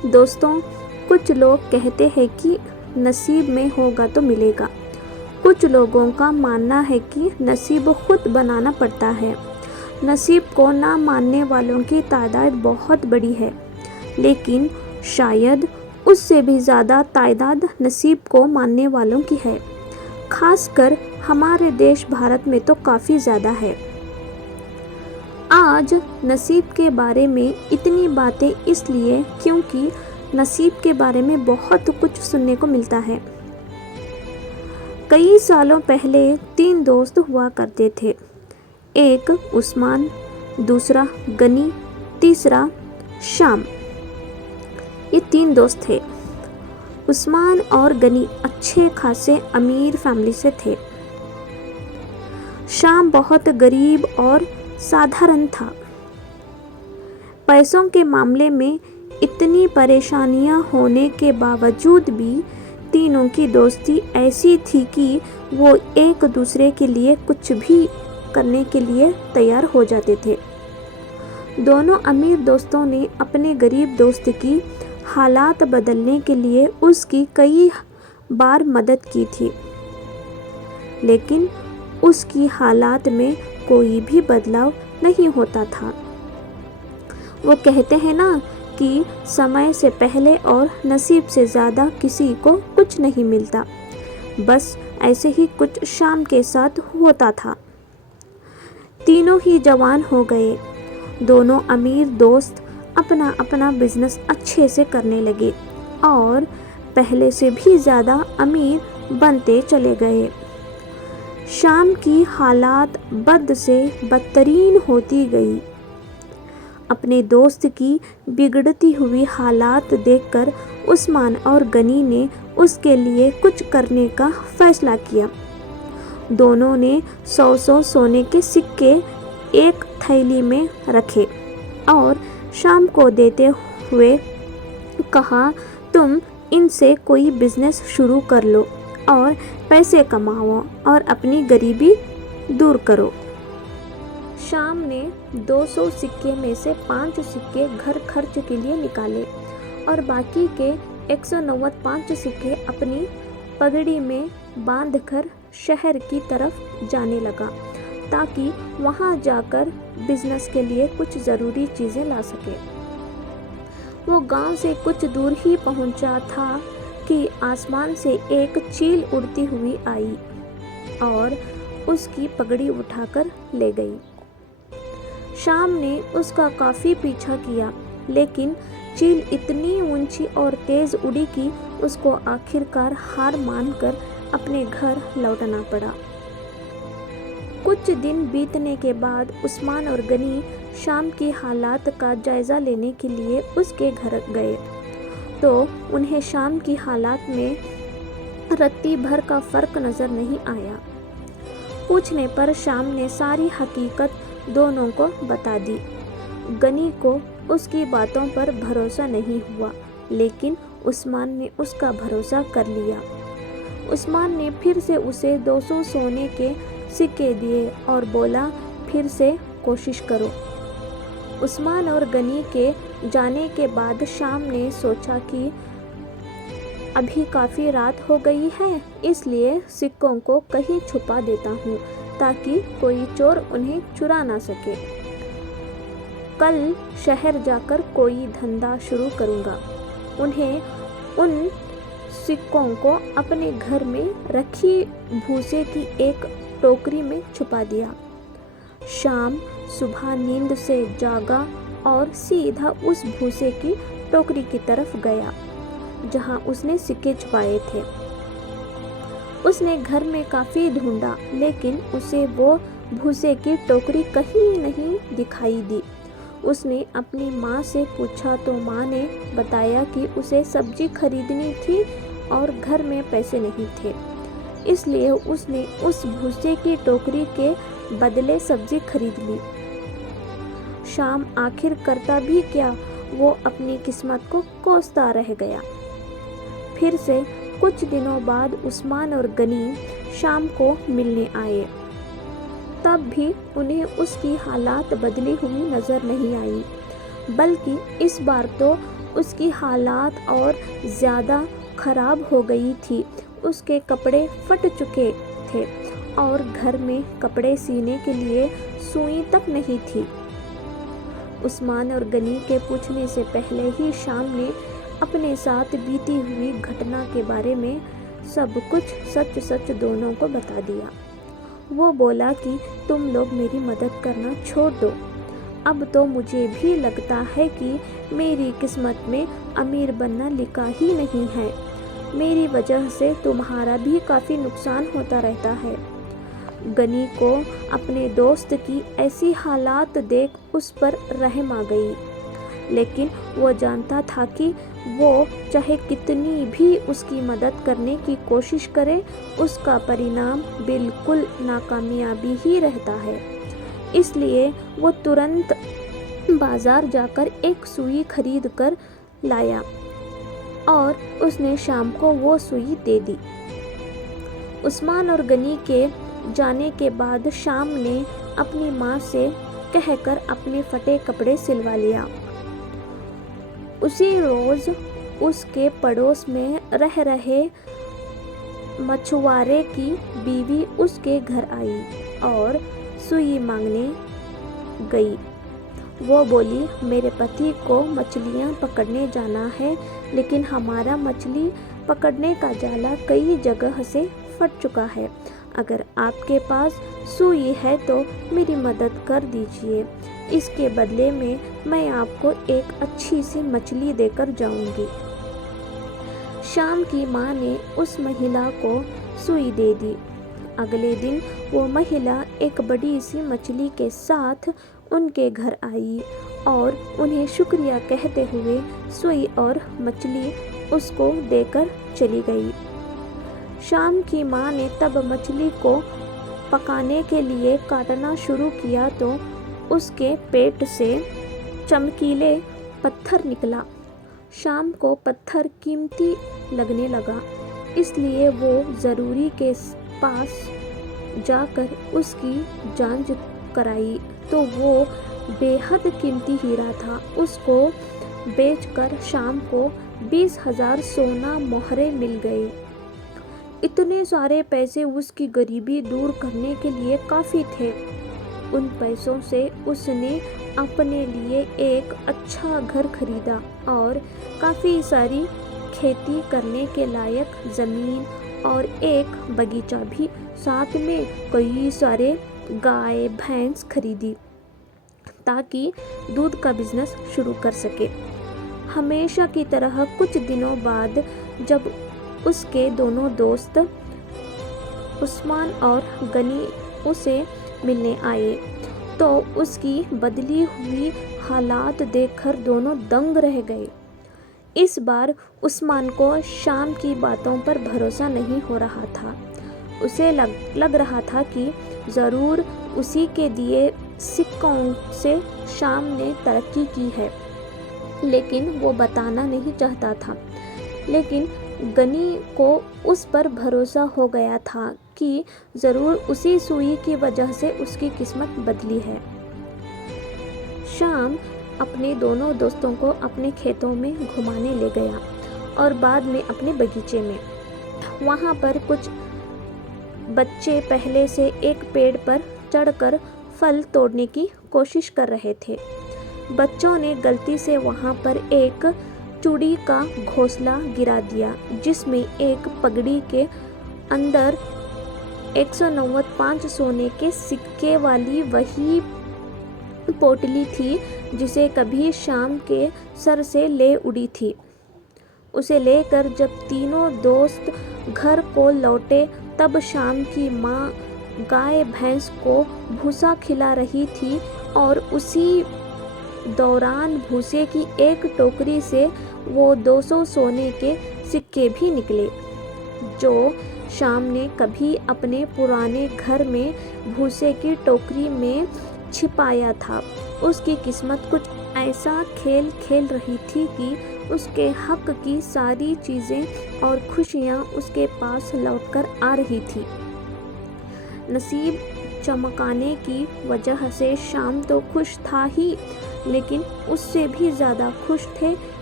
دوستوں، کچھ لوگ کہتے ہیں کہ نصیب میں ہوگا تو ملے گا۔ کچھ لوگوں کا ماننا ہے کہ نصیب خود بنانا پڑتا ہے۔ نصیب کو نہ ماننے والوں کی تعداد بہت بڑی ہے، لیکن شاید اس سے بھی زیادہ تعداد نصیب کو ماننے والوں کی ہے۔ خاص کر ہمارے دیش بھارت میں تو کافی زیادہ ہے۔ آج نصیب کے بارے میں اتنی باتیں اس لیے کیونکہ نصیب کے بارے میں بہت کچھ سننے کو ملتا ہے۔ کئی سالوں پہلے 3 دوست ہوا کرتے تھے۔ ایک عثمان، دوسرا غنی، تیسرا شام۔ یہ 3 دوست تھے۔ عثمان اور غنی اچھے خاصے امیر فیملی سے تھے۔ شام بہت غریب اور سادھارن تھا۔ پیسوں کے معاملے میں اتنی پریشانیاں ہونے کے باوجود بھی تینوں کی دوستی ایسی تھی کہ وہ ایک دوسرے کے لیے کچھ بھی کرنے کے لیے تیار ہو جاتے تھے۔ دونوں امیر دوستوں نے اپنے غریب دوست کی حالات بدلنے کے لیے اس کی کئی بار مدد کی تھی، لیکن اس کی حالات میں کوئی بھی بدلاؤ نہیں ہوتا تھا۔ وہ کہتے ہیں نا کہ سمے سے پہلے اور نصیب سے زیادہ کسی کو کچھ نہیں ملتا۔ بس ایسے ہی کچھ شام کے ساتھ ہوتا تھا۔ تینوں ہی جوان ہو گئے۔ دونوں امیر دوست اپنا اپنا بزنس اچھے سے کرنے لگے اور پہلے سے بھی زیادہ امیر بنتے چلے گئے۔ شام کی حالات بد سے بدترین ہوتی گئی۔ اپنے دوست کی بگڑتی ہوئی حالات دیکھ کر عثمان اور غنی نے اس کے لیے کچھ کرنے کا فیصلہ کیا۔ دونوں نے 100 سونے کے سکے ایک تھیلی میں رکھے اور شام کو دیتے ہوئے کہا، تم ان سے کوئی بزنس شروع کر لو اور پیسے کماؤ اور اپنی غریبی دور کرو۔ شام نے 200 سکے میں سے 5 سکے گھر خرچ کے لیے نکالے اور باقی کے 195 سکے اپنی پگڑی میں باندھ کر شہر کی طرف جانے لگا تاکہ وہاں جا کر بزنس کے لیے کچھ ضروری چیزیں لا سکے۔ وہ گاؤں سے کچھ دور ہی پہنچا تھا کہ آسمان سے ایک چیل اڑتی ہوئی آئی اور اس کی پگڑی اٹھا کر لے گئی۔ شام نے اس کا کافی پیچھا کیا، لیکن چیل اتنی اونچی اور تیز اڑی کہ اس کو آخر کار ہار مان کر اپنے گھر لوٹنا پڑا۔ کچھ دن بیتنے کے بعد عثمان اور غنی شام کی حالات کا جائزہ لینے کے لیے اس کے گھر گئے تو انہیں شام کی حالات میں رتی بھر کا فرق نظر نہیں آیا۔ پوچھنے پر شام نے ساری حقیقت دونوں کو بتا دی۔ غنی کو اس کی باتوں پر بھروسہ نہیں ہوا، لیکن عثمان نے اس کا بھروسہ کر لیا۔ عثمان نے پھر سے اسے 200 سونے کے سکے دیے اور بولا، پھر سے کوشش کرو۔ عثمان اور غنی کے جانے کے بعد شام نے سوچا کہ ابھی کافی رات ہو گئی ہے، اس لیے سکوں کو کہیں چھپا دیتا ہوں تاکہ کوئی چور انہیں چرا نہ سکے۔ کل شہر جا کر کوئی دھندا شروع کروں گا۔ انہیں ان سکوں کو اپنے گھر میں رکھی بھوسے کی ایک ٹوکری میں چھپا دیا۔ شام صبح نیند سے جاگا اور سیدھا اس بھوسے کی ٹوکری کی طرف گیا جہاں اس نے سکے چھپائے تھے۔ اس نے گھر میں کافی ڈھونڈا، لیکن اسے وہ بھوسے کی ٹوکری کہیں نہیں دکھائی دی۔ اس نے اپنی ماں سے پوچھا تو ماں نے بتایا کہ اسے سبزی خریدنی تھی اور گھر میں پیسے نہیں تھے، اس لیے اس نے اس بھوسے کی ٹوکری کے بدلے سبزی خرید لی۔ شام آخر کرتا بھی کیا، وہ اپنی قسمت کو کوستا رہ گیا۔ پھر سے کچھ دنوں بعد عثمان اور غنی شام کو ملنے آئے، تب بھی انہیں اس کی حالات بدلی ہوئی نظر نہیں آئی، بلکہ اس بار تو اس کی حالات اور زیادہ خراب ہو گئی تھی۔ اس کے کپڑے پھٹ چکے تھے اور گھر میں کپڑے سینے کے لیے سوئی تک نہیں تھی۔ عثمان اور غنی کے پوچھنے سے پہلے ہی شام نے اپنے ساتھ بیتی ہوئی گھٹنا کے بارے میں سب کچھ سچ سچ دونوں کو بتا دیا۔ وہ بولا کہ تم لوگ میری مدد کرنا چھوڑ دو، اب تو مجھے بھی لگتا ہے کہ میری قسمت میں امیر بننا لکھا ہی نہیں ہے، میری وجہ سے تمہارا بھی کافی نقصان ہوتا رہتا ہے۔ غنی کو اپنے دوست کی ایسی حالات دیکھ اس پر رحم آ گئی، لیکن وہ جانتا تھا کہ وہ چاہے کتنی بھی اس کی مدد کرنے کی کوشش کرے، اس کا پرینام بالکل ناکامیابی ہی رہتا ہے۔ اس لیے وہ ترنت بازار جا کر ایک سوئی خرید کر لایا اور اس نے شام کو وہ سوئی دے دی۔ عثمان اور غنی کے جانے کے بعد شام نے اپنی ماں سے کہہ کر اپنے پھٹے کپڑے سلوا لیا۔ اسی روز اس کے پڑوس میں رہ رہے مچھوارے کی بیوی اس کے گھر آئی اور سوئی مانگنے گئی۔ وہ بولی، میرے پتی کو مچھلیاں پکڑنے جانا ہے، لیکن ہمارا مچھلی پکڑنے کا جالا کئی جگہ سے پھٹ چکا ہے، اگر آپ کے پاس سوئی ہے تو میری مدد کر دیجیے، اس کے بدلے میں آپ کو ایک اچھی سی مچھلی دے کر جاؤں گی۔ شام کی ماں نے اس مہیلا کو سوئی دے دی۔ اگلے دن وہ مہیلا ایک بڑی سی مچھلی کے ساتھ ان کے گھر آئی اور انہیں شکریہ کہتے ہوئے سوئی اور مچھلی اس کو دے کر چلی گئی۔ شام کی ماں نے تب مچھلی کو پکانے کے لیے کاٹنا شروع کیا تو اس کے پیٹ سے چمکیلے پتھر نکلا۔ شام کو پتھر قیمتی لگنے لگا، اس لیے وہ ضروری کے پاس جا کر اس کی جانچ کرائی تو وہ بے حد قیمتی ہیرا تھا۔ اس کو بیچ کر شام کو 20,000 سونا مہرے مل گئے۔ اتنے سارے پیسے اس کی غریبی دور کرنے کے لیے کافی تھے۔ ان پیسوں سے اس نے اپنے لیے ایک اچھا گھر خریدا اور کافی ساری کھیتی کرنے کے لائق زمین اور ایک باغیچہ بھی، ساتھ میں کئی سارے گائے بھینس خریدی تاکہ دودھ کا بزنس شروع کر سکے۔ ہمیشہ کی طرح کچھ دنوں بعد جب اس کے دونوں دوست عثمان اور غنی اسے ملنے آئے تو اس کی بدلی ہوئی حالات دیکھ کر دونوں دنگ رہ گئے۔ اس بار عثمان کو شام کی باتوں پر بھروسہ نہیں ہو رہا تھا۔ اسے لگ رہا تھا کہ ضرور اسی کے دیے سکوں سے شام نے ترقی کی ہے، لیکن وہ بتانا نہیں چاہتا تھا۔ لیکن غنی کو اس پر بھروسہ ہو گیا تھا کہ ضرور اسی سوئی کی وجہ سے اس کی قسمت بدلی ہے۔ شام اپنے دونوں دوستوں کو اپنے کھیتوں میں گھمانے لے گیا اور بعد میں اپنے باغیچے میں۔ وہاں پر کچھ بچے پہلے سے ایک پیڑ پر چڑھ کر پھل توڑنے کی کوشش کر رہے تھے۔ بچوں نے غلطی سے وہاں پر ایک چوڑی کا گھونسلہ گرا دیا جس میں ایک پگڑی کے اندر 199 سونے کے سکے والی وہی پوٹلی تھی جسے کبھی شام کے سر سے لے اڑی تھی۔ اسے لے کر جب تینوں دوست گھر کو لوٹے تب شام کی ماں گائے بھینس کو بھوسا کھلا رہی تھی اور اسی دوران بھوسے کی ایک ٹوکری سے وہ 200 سونے کے سکے بھی نکلے جو شام نے کبھی اپنے پرانے گھر میں بھوسے کی ٹوکری میں چھپایا تھا۔ اس کی قسمت کچھ ایسا کھیل کھیل رہی تھی کہ اس کے حق کی ساری چیزیں اور خوشیاں اس کے پاس لوٹ کر آ رہی تھی۔ نصیب چمکانے کی وجہ سے شام تو خوش تھا ہی، لیکن اس سے بھی زیادہ خوش تھے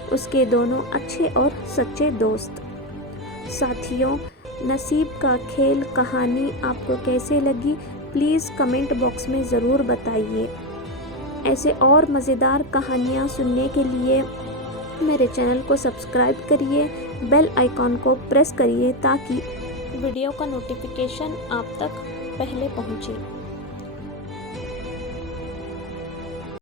اس کے دونوں اچھے اور سچے دوست۔ ساتھیوں، نصیب کا کھیل کہانی آپ کو کیسے لگی پلیز کمنٹ باکس میں ضرور بتائیے۔ ایسے اور مزیدار کہانیاں سننے کے لیے میرے چینل کو سبسکرائب کریے، بیل آئیکن کو پریس کریے تاکہ ویڈیو کا نوٹیفیکیشن آپ تک پہلے پہنچے۔